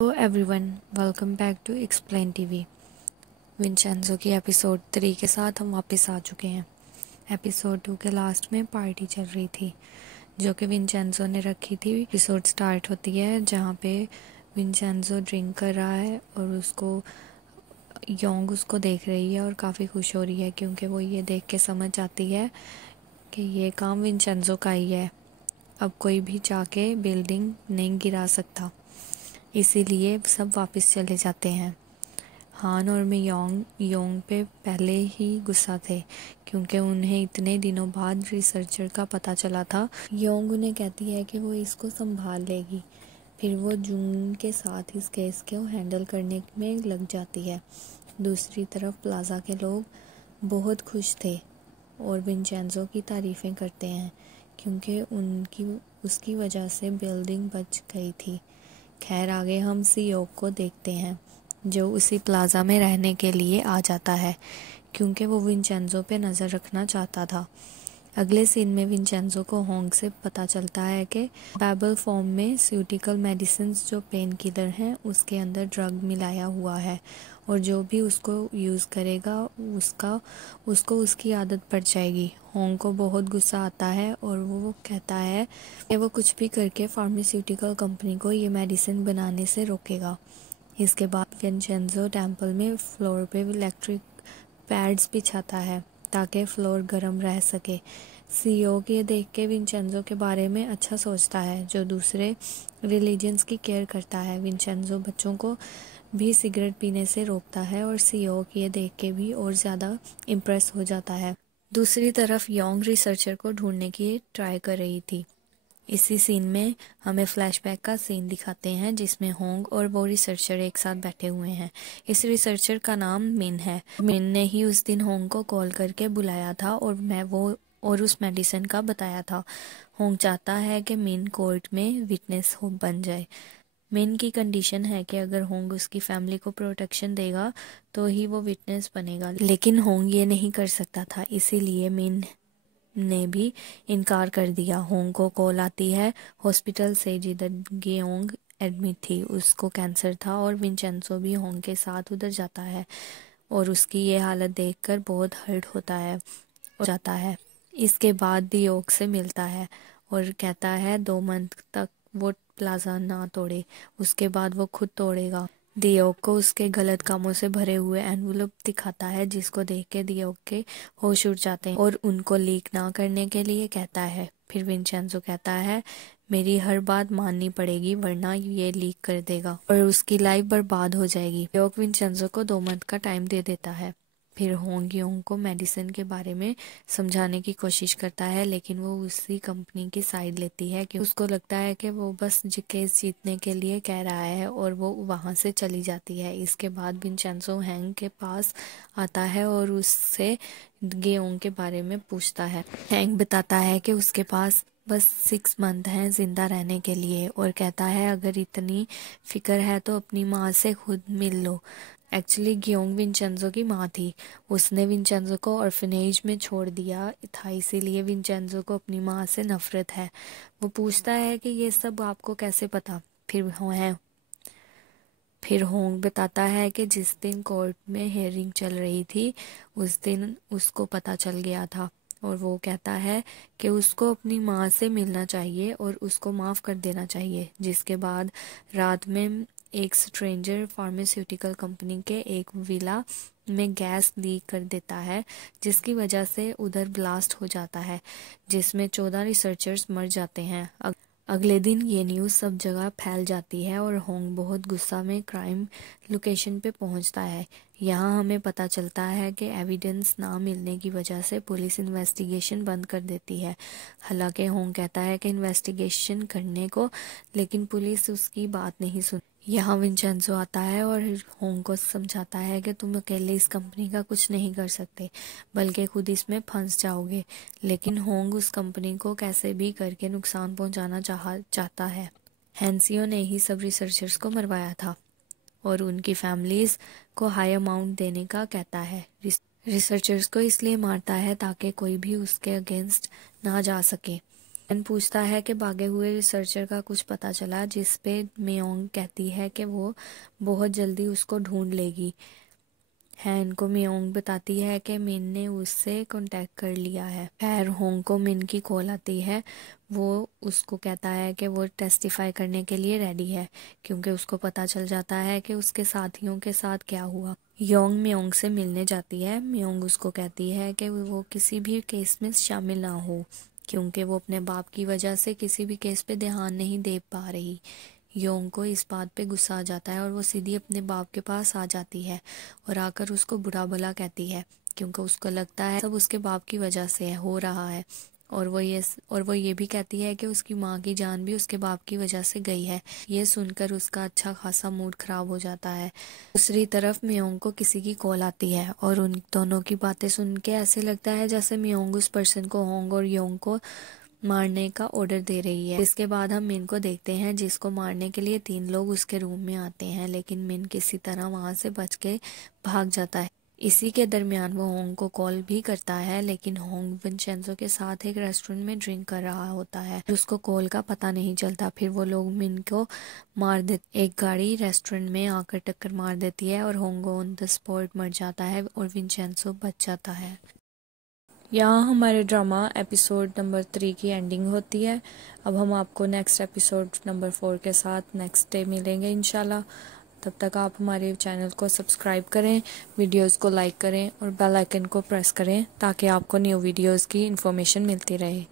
Hello everyone, welcome back to explain TV. Vincenzo की episode 3 के साथ हम वापस आ चुके हैं। एपिसोड 2 के लास्ट में पार्टी चल रही थी जो कि विंचेंजो ने रखी थी। एपिसोड स्टार्ट होती है जहाँ पे विंचेंजो ड्रिंक कर रहा है और योंग उसको देख रही है और काफ़ी खुश हो रही है क्योंकि वो ये देख के समझ जाती है कि ये काम विंचेंजो का ही है। अब कोई भी जाके बिल्डिंग नहीं गिरा सकता, इसीलिए सब वापस चले जाते हैं। हान और मैं योंग पे पहले ही गुस्सा थे क्योंकि उन्हें इतने दिनों बाद रिसर्चर का पता चला था। योंग उन्हें कहती है कि वो इसको संभाल लेगी, फिर वो जून के साथ इस केस को हैंडल करने में लग जाती है। दूसरी तरफ प्लाजा के लोग बहुत खुश थे और विंचेंजो की तारीफ़ें करते हैं क्योंकि उसकी वजह से बिल्डिंग बच गई थी। खैर, आगे हम सीओ को देखते हैं जो उसी प्लाजा में रहने के लिए आ जाता है क्योंकि वो विंचेंजो पे नज़र रखना चाहता था। अगले सीन में विंचेंजो को होंग से पता चलता है कि बैबल फॉर्म में स्यूटिकल मेडिसिन जो पेन किलर हैं उसके अंदर ड्रग मिलाया हुआ है और जो भी उसको यूज़ करेगा उसको उसकी आदत पड़ जाएगी। होंग को बहुत गुस्सा आता है और वो कहता है कि वो कुछ भी करके फार्मास्यूटिकल कंपनी को ये मेडिसिन बनाने से रोकेगा। इसके बाद विंचेंजो टेम्पल में फ्लोर पे इलेक्ट्रिक पैड्स बिछाता है ताकि फ्लोर गर्म रह सके। सीईओ के देख के विंचेंजो के बारे में अच्छा सोचता है जो दूसरे रिलीजन्स की केयर करता है। विंचेंजो बच्चों को भी सिगरेट पीने से रोकता है और सीईओ के देख के भी और ज़्यादा इम्प्रेस हो जाता है। दूसरी तरफ योंग रिसर्चर को ढूंढने की ट्राई कर रही थी। इसी सीन में हमें फ्लैशबैक का सीन दिखाते हैं जिसमें होंग और वो रिसर्चर एक साथ बैठे हुए हैं। इस रिसर्चर का नाम मिन है। मिन ने ही उस दिन होंग को कॉल करके बुलाया था और उस मेडिसिन का बताया था। होंग चाहता है कि मिन कोर्ट में विटनेस हो बन जाए। मिन की कंडीशन है कि अगर होंग उसकी फैमिली को प्रोटेक्शन देगा तो ही वो विटनेस बनेगा, लेकिन होंग ये नहीं कर सकता था, इसीलिए मिन ने भी इनकार कर दिया। होंग को कॉल आती है हॉस्पिटल से जिधर गियोंग एडमिट थी। उसको कैंसर था और विंचेंसो भी होंग के साथ उधर जाता है और उसकी ये हालत देखकर बहुत हर्ट होता है और जाता है। इसके बाद दियोग से मिलता है और कहता है 2 मंथ तक वो प्लाजा ना तोड़े, उसके बाद वो खुद तोड़ेगा। दियोग को उसके गलत कामों से भरे हुए एनवलप दिखाता है जिसको देख के दियोग के होश उड़ जाते हैं और उनको लीक ना करने के लिए कहता है। फिर विंचेंजो कहता है मेरी हर बात माननी पड़ेगी वरना ये लीक कर देगा और उसकी लाइफ बर्बाद हो जाएगी। दियोग विंचेंजो को 2 मंथ का टाइम दे देता है। फिर होंग योंग को मेडिसिन के बारे में समझाने की कोशिश करता है लेकिन वो उसी कंपनी की साइड लेती है कि उसको लगता है कि वो बस केस जीतने के लिए कह रहा है और वो वहाँ से चली जाती है। इसके बाद विंचेंजो हैंग के पास आता है और उससे गेओंग के बारे में पूछता है। हैंग बताता है कि उसके पास बस 6 मंथ हैं जिंदा रहने के लिए और कहता है अगर इतनी फिक्र है तो अपनी माँ से खुद मिल लो। एक्चुअली गियोंग विंचेंजो की माँ थी। उसने विंचेंजो को ऑर्फनेज में छोड़ दिया था, इसीलिए विंचेंजो को अपनी माँ से नफरत है। वो पूछता है कि ये सब आपको कैसे पता। फिर होंग बताता है कि जिस दिन कोर्ट में हियरिंग चल रही थी उस दिन उसको पता चल गया था और वो कहता है कि उसको अपनी माँ से मिलना चाहिए और उसको माफ़ कर देना चाहिए। जिसके बाद रात में एक स्ट्रेंजर फार्मास्यूटिकल कंपनी के एक विला में गैस लीक कर देता है जिसकी वजह से उधर ब्लास्ट हो जाता है जिसमें 14 रिसर्चर्स मर जाते हैं। अगले दिन ये न्यूज़ सब जगह फैल जाती है और होंग बहुत गुस्सा में क्राइम लोकेशन पे पहुंचता है। यहाँ हमें पता चलता है कि एविडेंस ना मिलने की वजह से पुलिस इन्वेस्टिगेशन बंद कर देती है। हालांकि होंग कहता है कि इन्वेस्टिगेशन करने को, लेकिन पुलिस उसकी बात नहीं सुन। यहाँ विंचेंजो आता है और होंग को समझाता है कि तुम अकेले इस कंपनी का कुछ नहीं कर सकते बल्कि खुद इसमें फंस जाओगे, लेकिन होंग उस कंपनी को कैसे भी करके नुकसान पहुंचाना चाहता है। हैंसियो ने ही सब रिसर्चर्स को मरवाया था और उनकी फैमिलीज को हाई अमाउंट देने का कहता है। रिसर्चर्स को इसलिए मारता है ताकि कोई भी उसके अगेंस्ट ना जा सके। एन पूछता है कि भागे हुए रिसर्चर का कुछ पता चला, जिस पे मियोंग कहती है कि वो बहुत जल्दी उसको ढूंढ लेगी। हैन को मियोंग बताती है कि मिन ने उससे कांटेक्ट कर लिया है। खैर होंग को मिन की कॉल आती है। वो उसको कहता है कि वो टेस्टिफाई करने के लिए रेडी है, क्योंकि उसको पता चल जाता है कि उसके साथियों के साथ क्या हुआ। योंग मियोंग से मिलने जाती है। मियोंग उसको कहती है कि वो किसी भी केस में शामिल ना हो, क्योंकि वो अपने बाप की वजह से किसी भी केस पे ध्यान नहीं दे पा रही। योंग को इस बात पे गुस्सा आ जाता है और वो सीधी अपने बाप के पास आ जाती है और आकर उसको बुरा भला कहती है, क्योंकि उसको लगता है सब उसके बाप की वजह से हो रहा है। और वो ये भी कहती है कि उसकी माँ की जान भी उसके बाप की वजह से गई है। ये सुनकर उसका अच्छा खासा मूड खराब हो जाता है। दूसरी तरफ मियोंग को किसी की कॉल आती है और उन दोनों की बातें सुन के ऐसे लगता है जैसे मियोंग उस पर्सन को होंग और योंग को मारने का ऑर्डर दे रही है। इसके बाद हम मिन को देखते हैं, जिसको मारने के लिए 3 लोग उसके रूम में आते हैं, लेकिन मिन किसी तरह वहां से बच के भाग जाता है। इसी के दरमियान वो होंग को कॉल भी करता है, लेकिन होंग विंचेंजो के साथ एक रेस्टोरेंट में ड्रिंक कर रहा होता है। उसको कॉल का पता नहीं चलता। फिर वो लोग मिन को मार देते। एक गाड़ी रेस्टोरेंट में आकर टक्कर मार देती है और होंग ऑन द स्पॉट मर जाता है और विंचेंजो बच जाता है। यहाँ हमारे ड्रामा एपिसोड नंबर 3 की एंडिंग होती है। अब हम आपको नेक्स्ट एपिसोड नंबर 4 के साथ नेक्स्ट डे मिलेंगे इंशाल्लाह। तब तक आप हमारे चैनल को सब्सक्राइब करें, वीडियोस को लाइक करें और बेल आइकन को प्रेस करें, ताकि आपको न्यू वीडियोस की इन्फॉर्मेशन मिलती रहे।